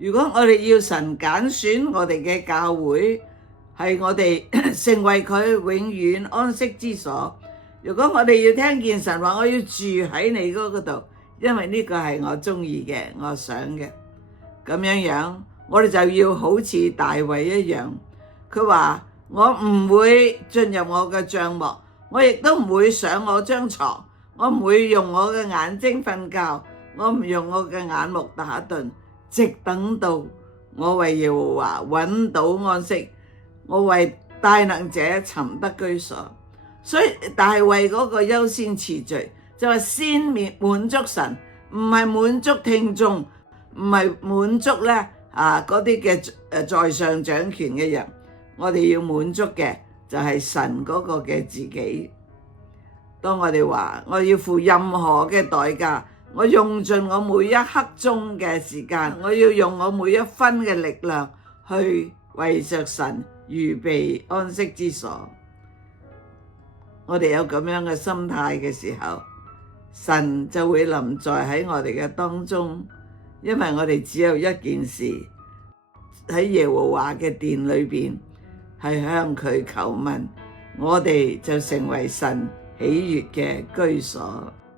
如果我哋要神揀選我哋嘅教會，係我哋成為佢永遠安息之所。如果我哋要聽見神話，我要住喺你嗰度，因為呢個係我中意嘅，我想嘅，咁樣我哋就要好似大衛一樣。佢話我唔會進入我嘅帳幕，我亦都唔會上我張床，我唔會用我嘅眼睛瞓覺，我唔用我嘅眼目打盹，直等到我為耶和華揾到安息，我為大能者尋得居所。所以大衛嗰個優先次序就係先滿足神，唔係滿足聽眾，唔係滿足咧嗰啲嘅在上掌權嘅人。我哋要滿足嘅就係神嗰個嘅自己。當我哋話我要付任何嘅代價，我用盡我每一刻鐘嘅時間，我要用我每一分嘅力量去為着神預備安息之所。我哋有咁樣嘅心態嘅時候，神就會臨在喺我哋嘅當中，因為我哋只有一件事，喺耶和華嘅殿裏邊係向佢求問，我哋就成為神喜悅嘅居所。